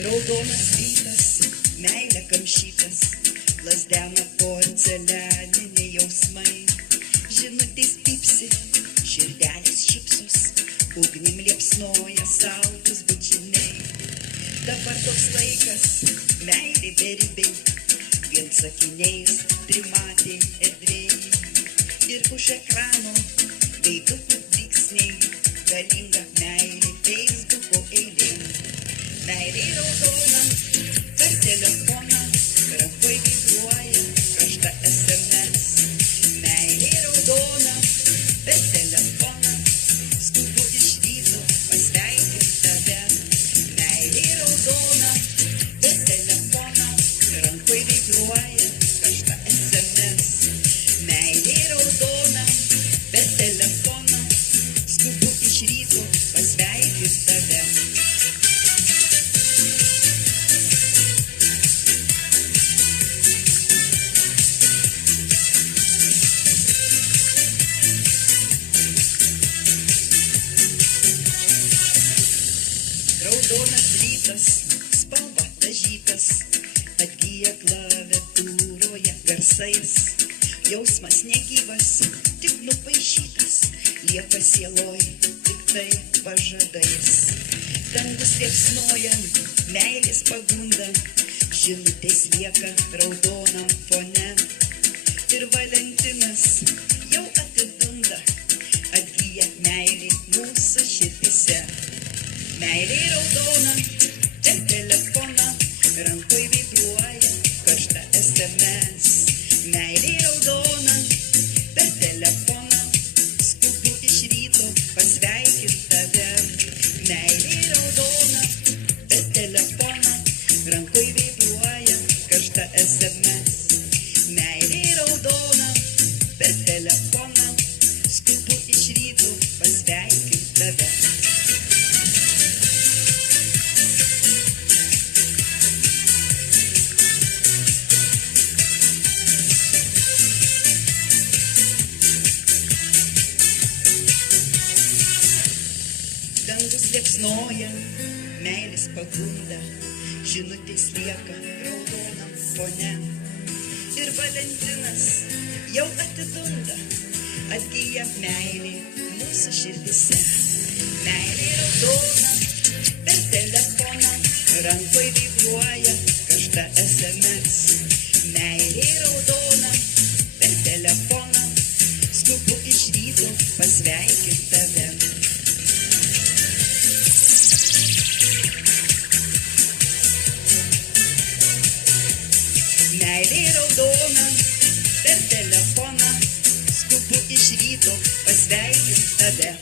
Raudonas rytas, meilė kamšytas, lasdena porcelianiniai jausmai. Žinutės pypsi, širdelės šypsos, ugnim liepsnoja saulės bučiniai. Dabar toks laikas, meilė beribiai, vien sakiniais trimatė erdvėj. Ir už ekrano veidukų dygsniai, galinga meilė Facebooko eilėm. Meilė raudona, per telefoną, rankoj vibruoja kažta SMS. Meilė raudona, per telefoną, skubu iš ryto pasveikint tave. Meilė raudona, per telefoną, rankoj vibruoja kažta SMS. Meilė raudona, per telefoną, skubu iš ryto pasveikint tave. Raudonas rytas, spalva dažytas, atgyja klaviatūroje garsais. Jausmas negyvas, tik nupaišytas, lieka sieloj tik tai pažadais. Dangus liepsnoja, meilės pagunda, žinutės lieka raudonam fone. Ir Valentinas jau atidunda, atgyja meilė mūsų širdise. Meilė raudona, per telefoną, rankoj vibruoja karšta SMS. Meilė raudona, per telefoną, skubu iš ryto pasveikint tave. Meilė raudona, per telefoną, rankoj vibruoja karšta SMS. Meilė raudona, per telefoną, skubu iš ryto pasveikint tave. Dangus liepsnoja, meilės pagunda, žinutės lieka raudonam fone. Ir Valentinas jau atidunda, atgyja meilė mūsų širdise. Meilė raudona, per telefoną, rankoj vibruoja kažta SMS. Meilė raudona, per telefoną, skubu iš ryto pasveikint tave. Meilė raudona, per telefoną, skubu iš ryto pasveikint tave.